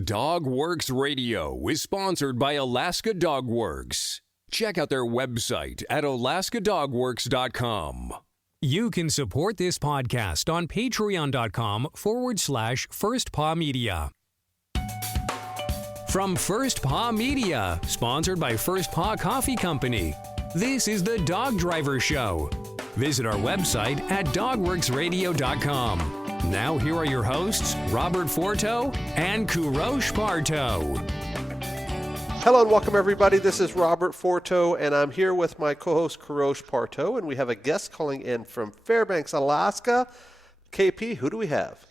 Dogworks Radio is sponsored by Alaska Dogworks. Check out their website at alaskadogworks.com. You can support this podcast on patreon.com/First Paw Media. From First Paw Media, sponsored by First Paw Coffee Company, this is the Dog Driver Show. Visit our website at dogworksradio.com. Now here are your hosts, Robert Forto and Kourosh Partow. Hello and welcome everybody. This is Robert Forto and I'm here with my co-host Kourosh Partow, and we have a guest calling in from Fairbanks, Alaska. KP, who do we have?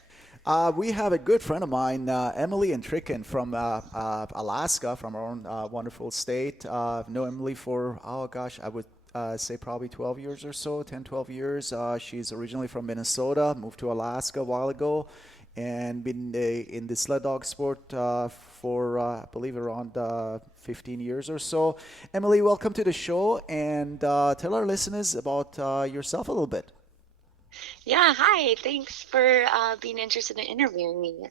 We have a good friend of mine, Emilie Entrikin from Alaska, from our own wonderful state. I've known Emilie for, I would say probably 12 years or so, 10, 12 years. She's originally from Minnesota, moved to Alaska a while ago, and been in the sled dog sport for, I believe, around 15 years or so. Emilie, welcome to the show, and tell our listeners about yourself a little bit. Yeah, hi. Thanks for being interested in interviewing me.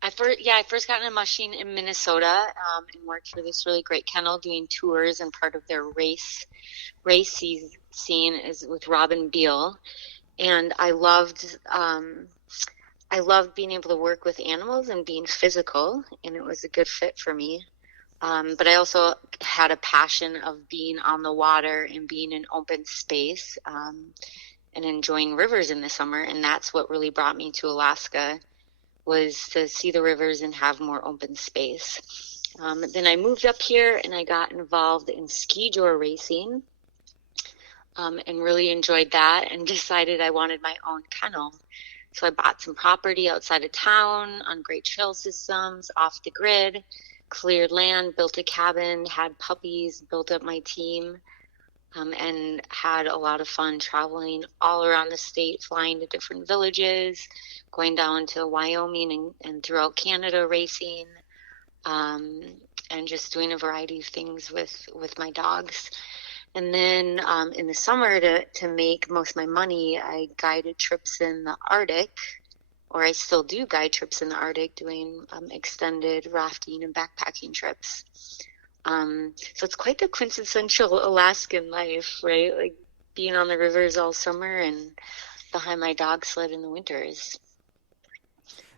I first got into mushing in Minnesota and worked for this really great kennel doing tours, and part of their race scene is with Robin Beal. And I loved being able to work with animals and being physical, and it was a good fit for me. But I also had a passion of being on the water and being in open space and enjoying rivers in the summer. And that's what really brought me to Alaska, was to see the rivers and have more open space. Then I moved up here and I got involved in ski door racing and really enjoyed that, and decided I wanted my own kennel. So I bought some property outside of town on great trail systems, off the grid, cleared land, built a cabin, had puppies, built up my team, and had a lot of fun traveling all around the state, flying to different villages, going down to Wyoming and throughout Canada racing, and just doing a variety of things with my dogs. And then in the summer, to make most of my money, I guided trips in the Arctic, or I still do guide trips in the Arctic, doing extended rafting and backpacking trips. So it's quite the quintessential Alaskan life, right? Like being on the rivers all summer and behind my dog sled in the winters.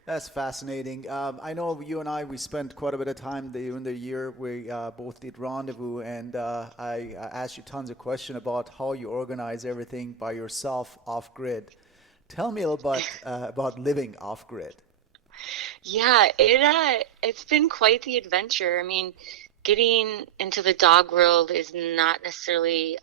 That's fascinating. I know you and we spent quite a bit of time during the year. We both did Rendezvous, and I asked you tons of questions about how you organize everything by yourself off-grid. Tell me a little bit about living off-grid. Yeah, it's been quite the adventure. I mean, getting into the dog world is not necessarily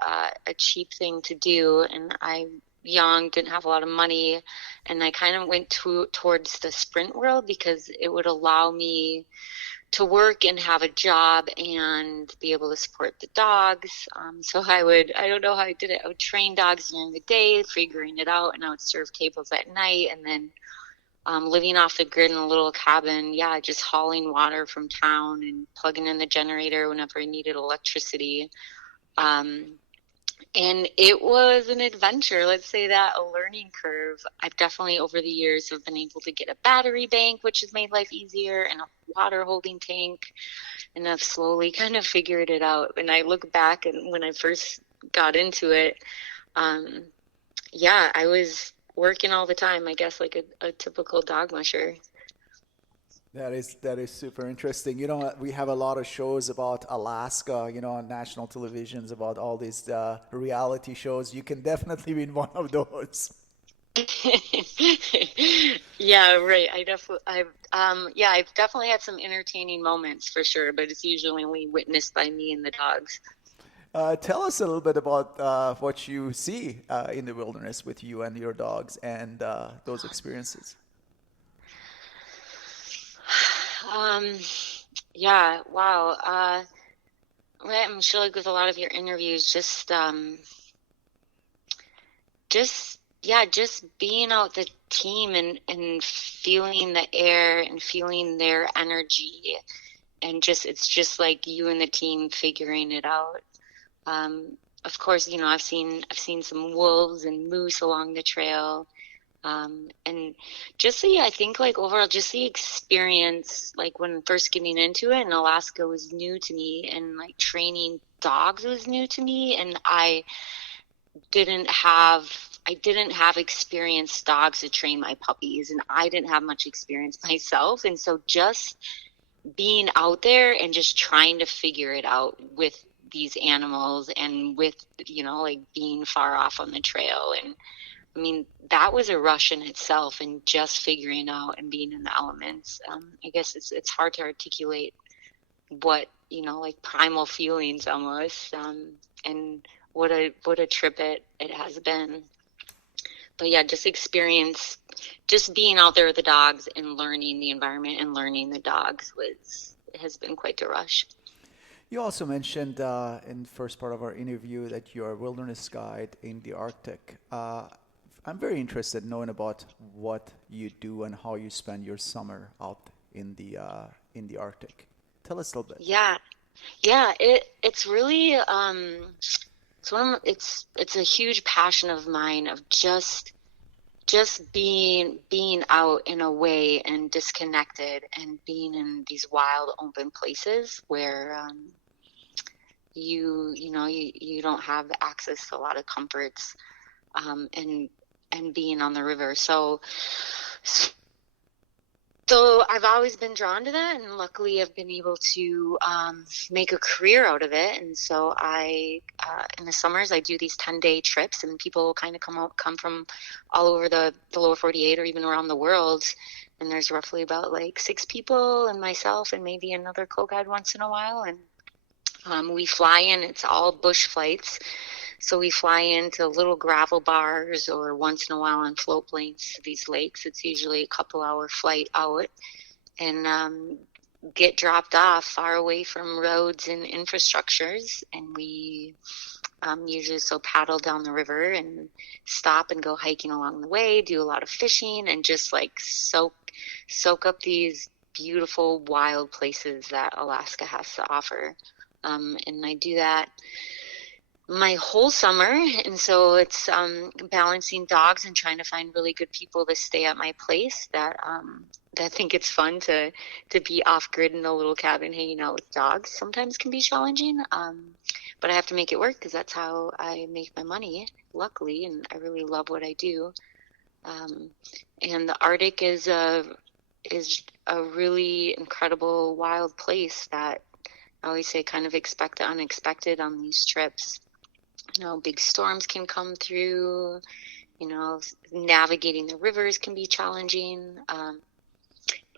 a cheap thing to do, and I'm young, didn't have a lot of money, and I kind of went towards the sprint world because it would allow me to work and have a job and be able to support the dogs. So I don't know how I did it. I would train dogs during the day, figuring it out, and I would serve tables at night. And then living off the grid in a little cabin, just hauling water from town and plugging in the generator whenever I needed electricity. And it was an adventure, let's say that, a learning curve. I've definitely over the years have been able to get a battery bank, which has made life easier, and a water holding tank, and I've slowly kind of figured it out. And I look back, and when I first got into it, I was working all the time, I guess, like a typical dog musher. That is super interesting. You know, we have a lot of shows about Alaska, on national televisions, about all these reality shows. You can definitely be in one of those. Yeah, right. I've definitely had some entertaining moments for sure, but it's usually only witnessed by me and the dogs. Tell us a little bit about what you see in the wilderness with you and your dogs, and those experiences. Wow. I'm sure, like with a lot of your interviews, just being out the team and feeling the air and feeling their energy, and it's just like you and the team figuring it out. Of course, I've seen some wolves and moose along the trail. And just I think like overall, just the experience, like when first getting into it, and Alaska was new to me, and like training dogs was new to me, and didn't have I didn't have experienced dogs to train my puppies, and I didn't have much experience myself. And so just being out there and just trying to figure it out with these animals, and with, like being far off on the trail. And I mean, that was a rush in itself, and just figuring out and being in the elements. I guess it's hard to articulate what, like primal feelings almost, and what a trip it has been. But yeah, just being out there with the dogs and learning the environment and learning the dogs has been quite the rush. You also mentioned in the first part of our interview that you're a wilderness guide in the Arctic. I'm very interested in knowing about what you do and how you spend your summer out in the Arctic. Tell us a little bit. Yeah, it's really it's a huge passion of mine, of just being out in a way and disconnected, and being in these wild open places where you don't have access to a lot of comforts, and being on the river. So I've always been drawn to that, and luckily I've been able to make a career out of it. And so in the summers, I do these 10-day trips, and people kind of come from all over the lower 48 or even around the world. And there's roughly about like 6 people and myself and maybe another co-guide once in a while. And we fly in, it's all bush flights. So we fly into little gravel bars, or once in a while on float planes to these lakes. It's usually a couple-hour flight out, and get dropped off far away from roads and infrastructures. And we usually paddle down the river and stop and go hiking along the way, do a lot of fishing, and just like soak up these beautiful wild places that Alaska has to offer. And I do that my whole summer, and so it's balancing dogs and trying to find really good people to stay at my place that think it's fun to be off grid in a little cabin hanging out with dogs. Sometimes can be challenging, but I have to make it work because that's how I make my money, luckily, and I really love what I do. And the Arctic is a really incredible wild place that I always say kind of expect the unexpected on these trips. Big storms can come through, navigating the rivers can be challenging.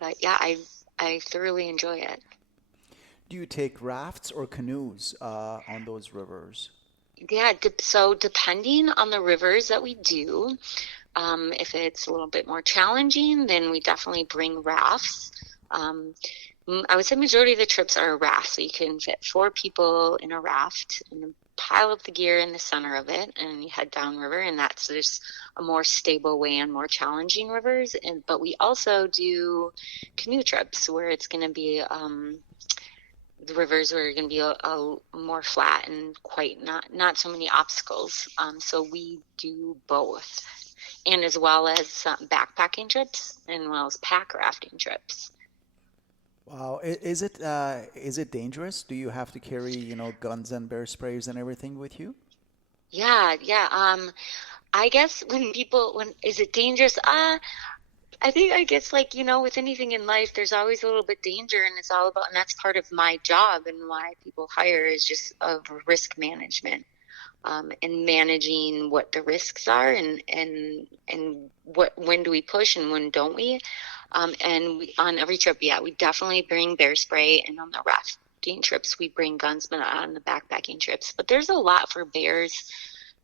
But yeah, I thoroughly enjoy it. Do you take rafts or canoes on those rivers? Yeah, so depending on the rivers that we do, if it's a little bit more challenging, then we definitely bring rafts. I would say majority of the trips are a raft, so you can fit 4 people in a raft and pile up the gear in the center of it, and you head downriver, and that's just a more stable way on more challenging rivers. But we also do canoe trips where it's going to be the rivers are going to be a more flat and quite not so many obstacles. So we do both, and as well as backpacking trips, and as well as pack rafting trips. Wow, is it dangerous? Do you have to carry, guns and bear sprays and everything with you? Yeah. I guess when is it dangerous? I guess with anything in life, there's always a little bit danger, and it's all about, and that's part of my job and why people hire is just of risk management, and managing what the risks are, and when do we push and when don't we? And on every trip, we definitely bring bear spray, and on the rafting trips, we bring guns, but not on the backpacking trips. But there's a lot for bears.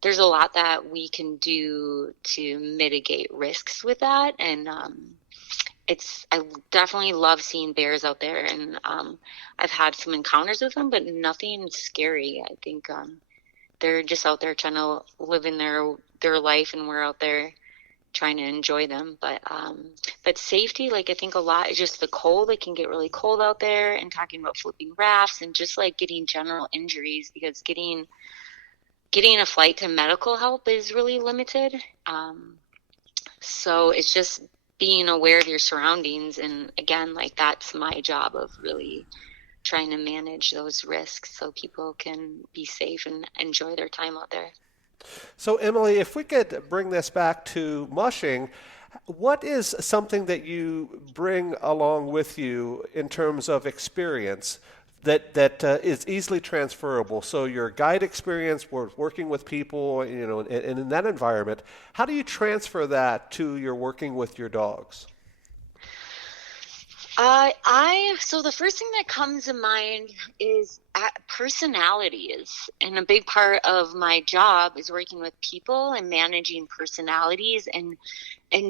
There's a lot that we can do to mitigate risks with that. And I definitely love seeing bears out there. And I've had some encounters with them, but nothing scary. I think they're just out there trying to live in their life, and we're out there trying to enjoy them. But safety, I think a lot is just the cold. It can get really cold out there, and talking about flipping rafts and just getting general injuries, because getting a flight to medical help is really limited. So it's just being aware of your surroundings. And again, like that's my job of really trying to manage those risks so people can be safe and enjoy their time out there. So, Emily, if we could bring this back to mushing, what is something that you bring along with you in terms of experience that is easily transferable? So, your guide experience, working with people, and in that environment, how do you transfer that to your working with your dogs? So the first thing that comes to mind is personalities. And a big part of my job is working with people and managing personalities and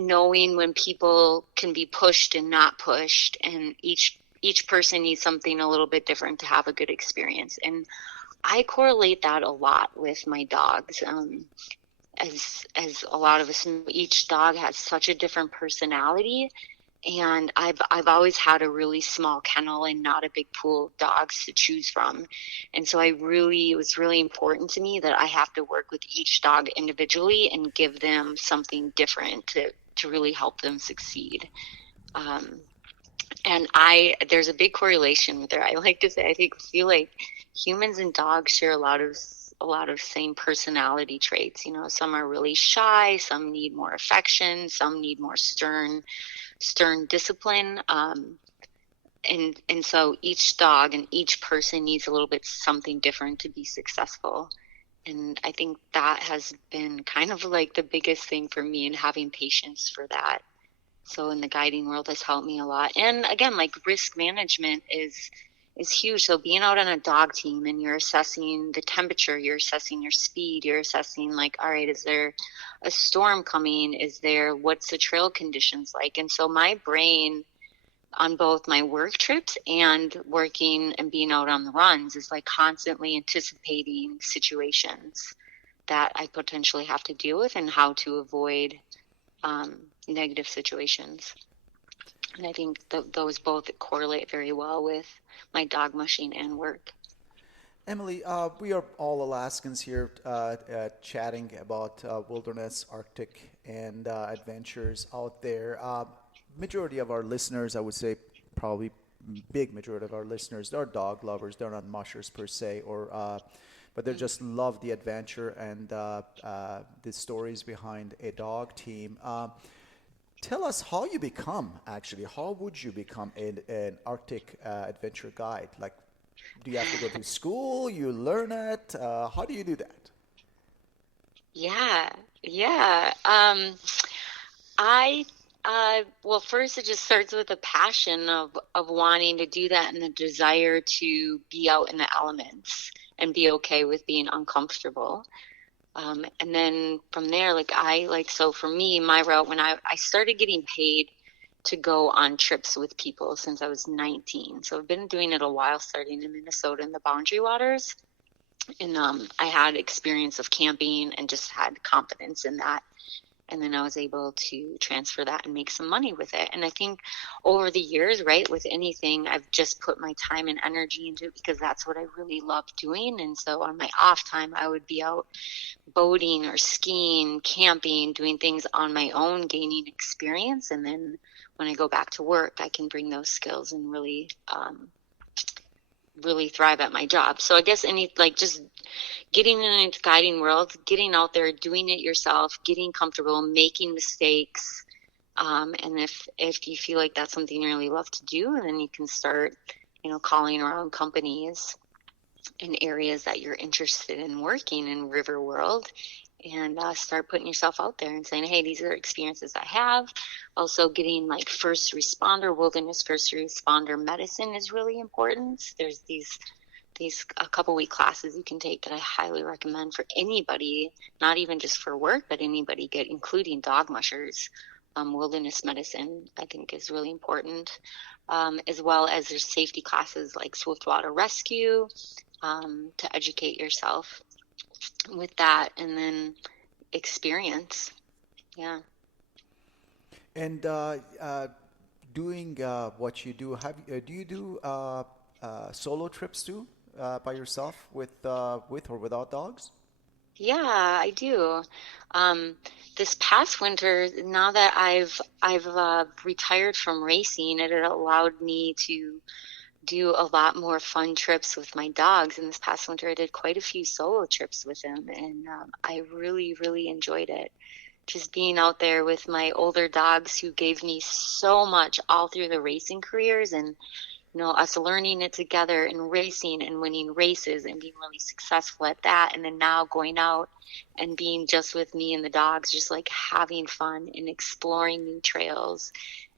knowing when people can be pushed and not pushed. And each person needs something a little bit different to have a good experience. And I correlate that a lot with my dogs. As a lot of us know, each dog has such a different personality. And I've always had a really small kennel and not a big pool of dogs to choose from. And so it was really important to me that I have to work with each dog individually and give them something different to really help them succeed. And there's a big correlation there. I like to say, feel like humans and dogs share a lot of same personality traits. Some are really shy, some need more affection, some need more stern discipline. And so each dog and each person needs a little bit something different to be successful. And I think that has been kind of like the biggest thing for me, and having patience for that. So in the guiding world has helped me a lot. And again, like risk management is huge. So being out on a dog team and you're assessing the temperature, you're assessing your speed, you're assessing like, all right, is there a storm coming? What's the trail conditions like? And so my brain on both my work trips and working and being out on the runs is like constantly anticipating situations that I potentially have to deal with and how to avoid negative situations. And I think those both correlate very well with my dog mushing and work. Emily, we are all Alaskans here chatting about wilderness, Arctic, and adventures out there. Majority of our listeners, I would say probably big majority of our listeners, they're dog lovers. They're not mushers per se, but they just love the adventure and the stories behind a dog team. Tell us how you become, actually. How would you become an Arctic adventure guide? Like, do you have to go to school? You learn it? How do you do that? Yeah. Well, first it just starts with a passion of wanting to do that and the desire to be out in the elements and be okay with being uncomfortable. And then from there, so for me, my route, when I started getting paid to go on trips with people since I was 19. So I've been doing it a while, starting in Minnesota in the Boundary Waters. And I had experience of camping and just had confidence in that. And then I was able to transfer that and make some money with it. And I think over the years, right, with anything, I've just put my time and energy into it because that's what I really love doing. And so on my off time, I would be out boating or skiing, camping, doing things on my own, gaining experience. And then when I go back to work, I can bring those skills and really thrive at my job. So I guess just getting into guiding world, getting out there, doing it yourself, getting comfortable, making mistakes. And if you feel like that's something you really love to do, then you can start, calling around companies in areas that you're interested in working in river world, and start putting yourself out there and saying, hey, these are experiences I have. Also getting like wilderness first responder medicine is really important. There's these a couple week classes you can take that I highly recommend for anybody, not even just for work, but anybody including dog mushers. Wilderness medicine, I think, is really important, as well as there's safety classes like swiftwater rescue, to educate yourself with that, and then experience. Yeah. And doing what you do, do you do solo trips too, by yourself with or without dogs? Yeah, I do. Um, this past winter, now that I've retired from racing, it had allowed me to do a lot more fun trips with my dogs. And this past winter, I did quite a few solo trips with them, and I really, really enjoyed it. Just being out there with my older dogs who gave me so much all through the racing careers, and us learning it together and racing and winning races and being really successful at that. And then now going out and being just with me and the dogs, just like having fun and exploring new trails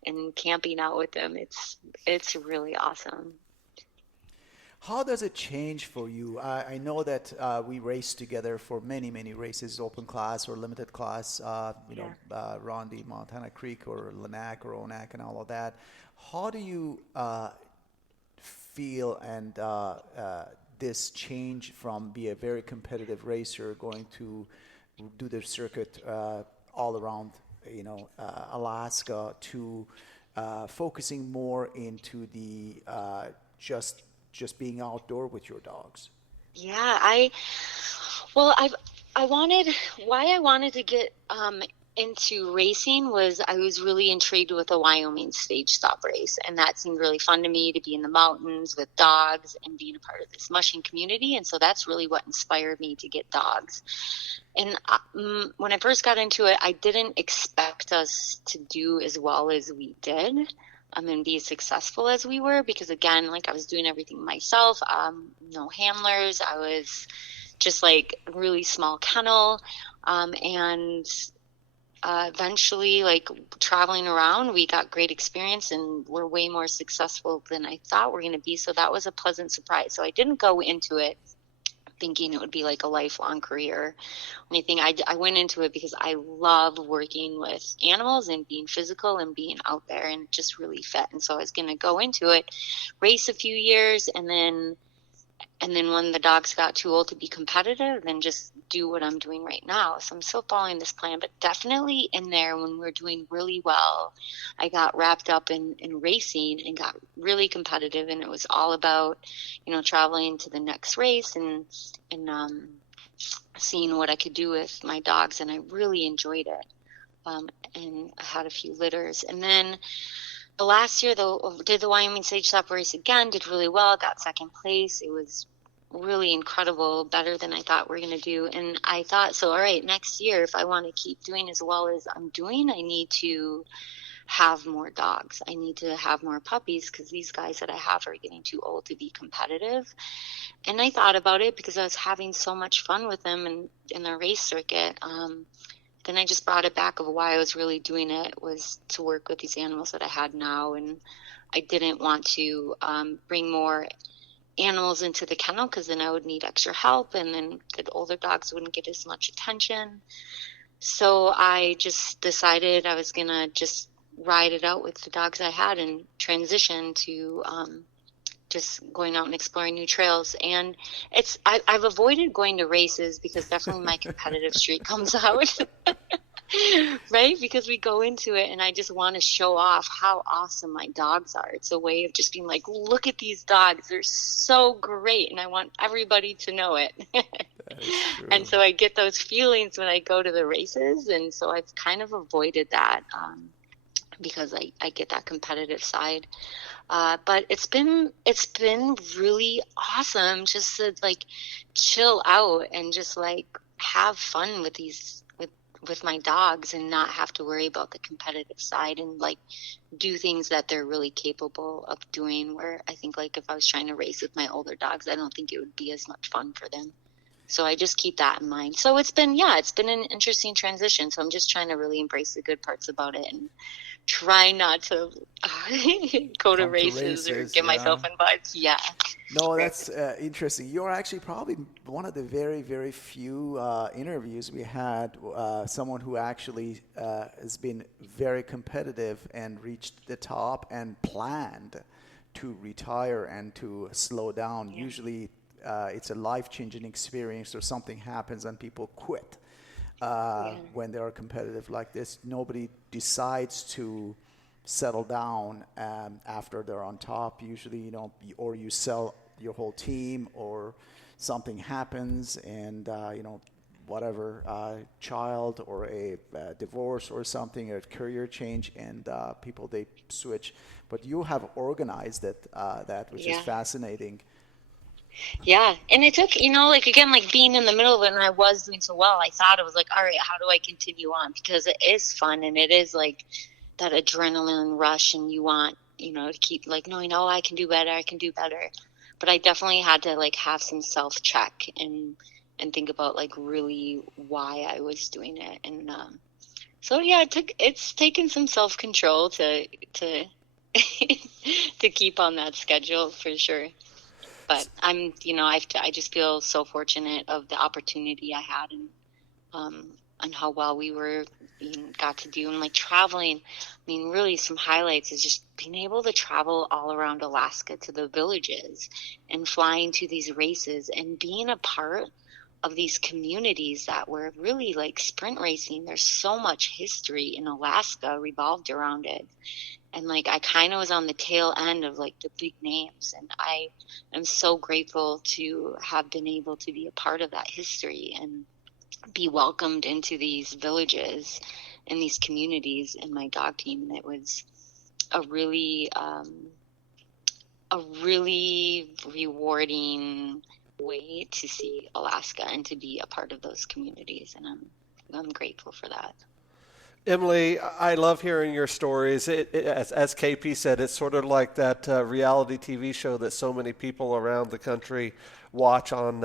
and camping out with them. It's really awesome. How does it change for you? I know that we raced together for many, many races, open class or limited class, Yeah. around the Montana Creek or Lanac or Onak and all of that. How do you feel and this change from be a very competitive racer going to do the circuit all around, Alaska to focusing more into the just being outdoor with your dogs? Yeah, well, I wanted why I wanted to get into racing was I was really intrigued with the Wyoming stage stop race, and that seemed really fun to me to be in the mountains with dogs and being a part of this mushing community, and so that's really what inspired me to get dogs. And when I first got into it, I didn't expect us to do as well as we did. And be as successful as we were, because again, like I was doing everything myself, no handlers. I was just like a really small kennel, and eventually, like traveling around, we got great experience and we're way more successful than I thought we're going to be. So that was a pleasant surprise. So I didn't go into it thinking it would be like a lifelong career or anything. I went into it because I love working with animals and being physical and being out there, and just really fit. And so I was going to go into it, race a few years, and then when the dogs got too old to be competitive, then just do what I'm doing right now. So I'm still following this plan, but definitely in there when we're doing really well, I got wrapped up in racing and got really competitive. And it was all about, traveling to the next race and seeing what I could do with my dogs. And I really enjoyed it. And I had a few litters. And then the last year, though, did the Wyoming Sage Stop race again, did really well, got second place. It was really incredible, better than I thought we are going to do. And I thought, so, all right, next year, if I want to keep doing as well as I'm doing, I need to have more dogs. I need to have more puppies because these guys that I have are getting too old to be competitive. And I thought about it because I was having so much fun with them in the race circuit. Then I just brought it back of why I was really doing it was to work with these animals that I had now. And I didn't want to bring more animals into the kennel because then I would need extra help, and then the older dogs wouldn't get as much attention. So I just decided I was going to just ride it out with the dogs I had and transition to just going out and exploring new trails. And I've avoided going to races because definitely my competitive streak comes out. Right? Because we go into it and I just want to show off how awesome my dogs are. It's a way of just being like, look at these dogs. They're so great. And I want everybody to know it. That is true. And so I get those feelings when I go to the races. And so I've kind of avoided that because I get that competitive side. But it's been really awesome just to like chill out and just like have fun with with my dogs and not have to worry about the competitive side and like do things that they're really capable of doing, where I think like if I was trying to race with my older dogs, I don't think it would be as much fun for them. So I just keep that in mind. So it's been an interesting transition. So I'm just trying to really embrace the good parts about it and try not to go to races or get myself in fights. Yeah. No, that's interesting. You're actually probably one of the very, very few interviews we had, someone who actually has been very competitive and reached the top and planned to retire and to slow down. Yeah. Usually it's a life-changing experience or something happens and people quit. When they are competitive like this, nobody decides to settle down after they're on top. Usually, or you sell your whole team, or something happens, and whatever, child or a divorce or something, a career change, and people, they switch. But you have organized it, which is fascinating. Yeah. And it took, like, again, like being in the middle of it, and I was doing so well, I thought, it was like, all right, how do I continue on? Because it is fun, and it is like that adrenaline rush, and you want, to keep like, no, I can do better. But I definitely had to like have some self-check and think about like really why I was doing it. And so yeah, it's taken some self-control to to keep on that schedule for sure. But I just feel so fortunate of the opportunity I had, and how well we got to do, and like traveling. I mean, really some highlights is just being able to travel all around Alaska to the villages and flying to these races and being a part of these communities that were really like sprint racing. There's so much history in Alaska revolved around it. And like, I kind of was on the tail end of like the big names. And I am so grateful to have been able to be a part of that history and be welcomed into these villages and these communities in my dog team. And it was a really rewarding way to see Alaska and to be a part of those communities. And I'm grateful for that. Emilie, I love hearing your stories. As KP said, it's sort of like that reality TV show that so many people around the country watch on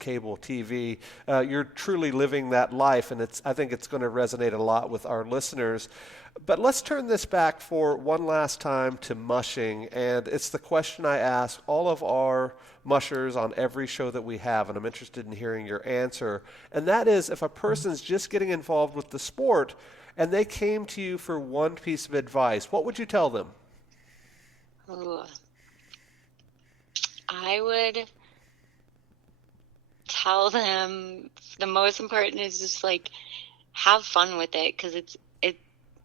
cable TV. You're truly living that life, and I think it's going to resonate a lot with our listeners. But let's turn this back for one last time to mushing, and it's the question I ask all of our mushers on every show that we have, and I'm interested in hearing your answer. And that is, if a person's just getting involved with the sport and they came to you for one piece of advice, what would you tell them? Ooh. I would tell them the most important is just like have fun with it, because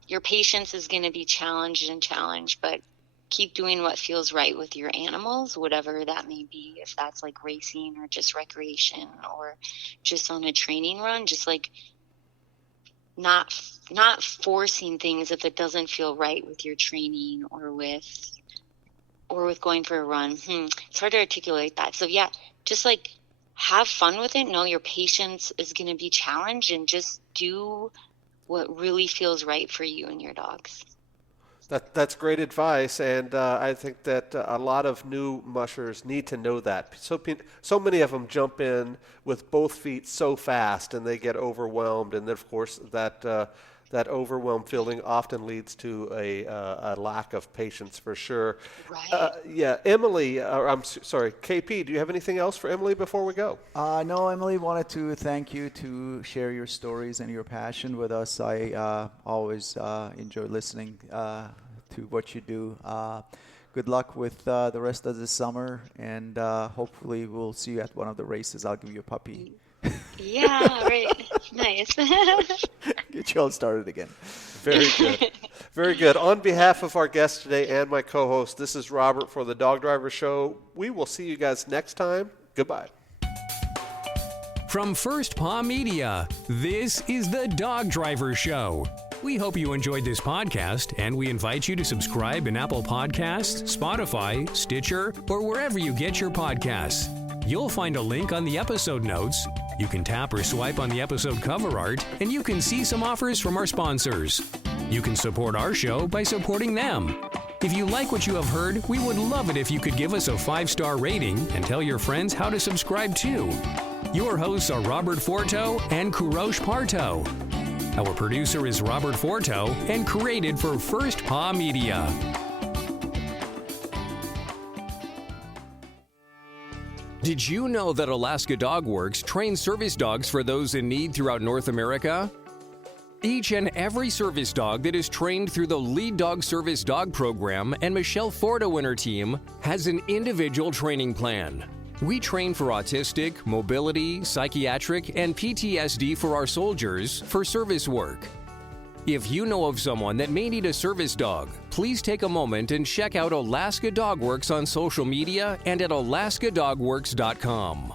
your patience is going to be challenged, but keep doing what feels right with your animals, whatever that may be, if that's like racing or just recreation or just on a training run. Just like not forcing things if it doesn't feel right with your training or with going for a run. It's hard to articulate that. So yeah, just like have fun with it. Know your patience is going to be challenged, and just do what really feels right for you and your dogs. That's great advice, and I think that a lot of new mushers need to know that. So many of them jump in with both feet so fast, and they get overwhelmed, and then, of course, that overwhelmed feeling often leads to a lack of patience for sure. Right. Yeah, Emilie, I'm sorry, KP, do you have anything else for Emilie before we go? No, Emilie, wanted to thank you to share your stories and your passion with us. I always enjoy listening to what you do. Good luck with the rest of the summer, and hopefully we'll see you at one of the races. I'll give you a puppy. Yeah, right. Nice. Get you all started again. Very good. Very good. On behalf of our guest today and my co-host, this is Robert for the Dog Driver Show. We will see you guys next time. Goodbye. From First Paw Media, this is the Dog Driver Show. We hope you enjoyed this podcast, and we invite you to subscribe in Apple Podcasts, Spotify, Stitcher, or wherever you get your podcasts. You'll find a link on the episode notes. You can tap or swipe on the episode cover art, and you can see some offers from our sponsors. You can support our show by supporting them. If you like what you have heard, we would love it if you could give us a 5-star rating and tell your friends how to subscribe too. Your hosts are Robert Forto and Kourosh Partow. Our producer is Robert Forto and created for First Paw Media. Did you know that Alaska Dog Works trains service dogs for those in need throughout North America? Each and every service dog that is trained through the Lead Dog Service Dog Program and Michelle Forto and her team has an individual training plan. We train for autistic, mobility, psychiatric, and PTSD for our soldiers for service work. If you know of someone that may need a service dog, please take a moment and check out Alaska Dog Works on social media and at alaskadogworks.com.